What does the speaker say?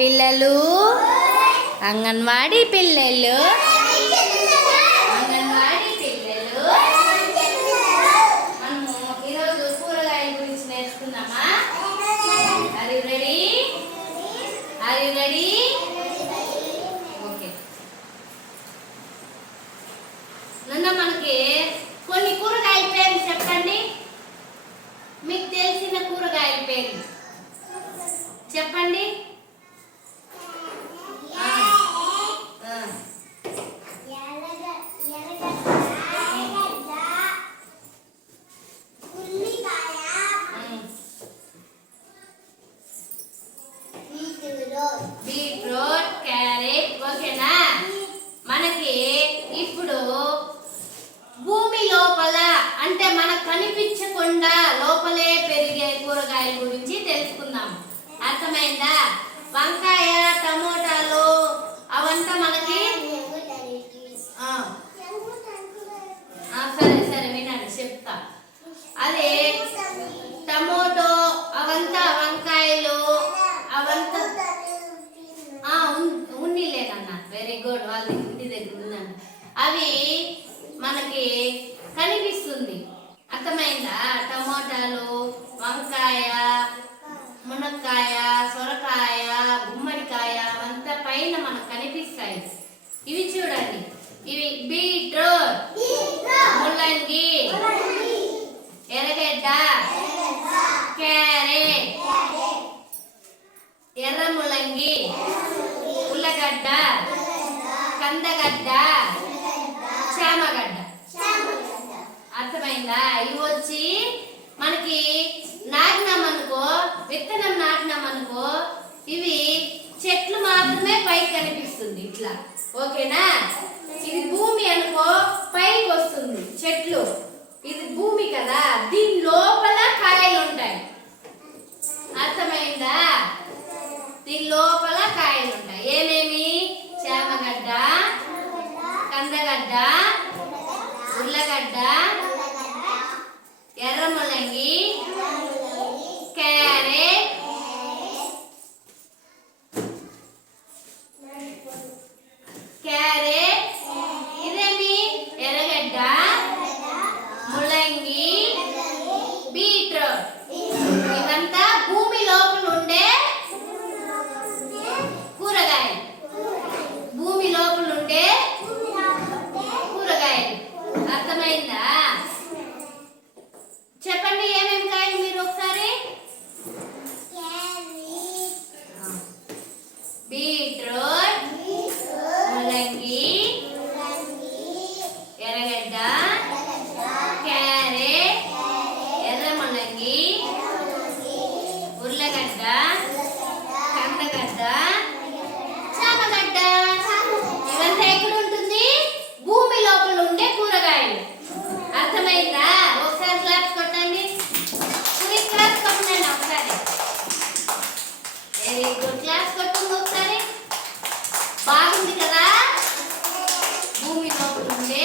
పిల్లలు? అంగన్వాడీ పిల్లలు? అంగన్వాడీ పిల్లలు? మనము ఈరోజు కూరగాయల గురించి నేర్చుకుందామా? Are you ready are you ready okay నన్న మనకి కొన్ని కూరగాయల పేర్లు చెప్పండి. మీకు తెలిసిన కూరగాయల పేర్లు చెప్పండి ఆ, ఆ, ఉమ్. బీట్రూట్ క్యారెట్ ఓకేనా మనకి ఇప్పుడు భూమి లోపల అంటే మనకు కనిపించకుండా లోపలే పెరిగే కూరగాయల గురించి తెలుసుకుందాం అర్థమైందా? వంకాయ టమోటాలు అవంతా మనకి సరే సరే వినండి చెప్తా. అదే టమోటో అవంతా వంకాయలు అవంతా ఆ, ఉన్ని లేదన్నా వెరీ గుడ్ వాళ్ళ ఇంటి దగ్గర ఉన్నాను అవి మనకి కనిపిస్తుంది. అర్థమైందా? టమో వంకాయ మునక్కాయ సొరకాయ గుమ్మడికాయ అవంతా పైన మనకు కనిపిస్తాయి ఇవి చూడండి. ఇవి బీట్రూట్. ముల్లంగి. ఎర్రగడ్డ. క్యారెట్. ఎర్ర ముల్లంగి. ఉల్లగడ్డ. కందగడ్డ. చామగడ్డ. అర్థమైందా? ఇవి వచ్చి మనకి నాటినామనుకో విత్తనం నాటినామనుకో ఇవి వస్తుంది ఇట్లా. ఓకేనా? ఇది భూమి అనుకో పైకి వస్తుంది చెట్లు. ఇది భూమి కదా దీని లోపల కాయలు ఉంటాయి. అర్థమైందా? దీని లోపల కాయలు ఉంటాయి. ఏమేమి? చామగడ్డ కందగడ్డ ఉర్లగడ్డ ఎర్ర ముల్లంగి క్యారెట్ క్యారెట్ ఇదేమి ఎర్రగడ్డ ముల్లంగి బీట్రూట్ ఇవంతా భూమి లోపల ఉండే కూరగాయలు భూమి లోపల ఉండే కూరగాయలు అర్థమైందా? చెప్పండి ఏమేమి కాయలు మీరు ఒకసారి? బీట్రూట్ ముల్లంగి ఎర్రగడ్డ అర్థమైందా ఒకసారి క్లాప్స్ కొట్టండి. ఒకసారి. వెరీ గుడ్ క్లాప్స్ కొట్టండి బాగుంది కదా? భూమి లోపల ఉండే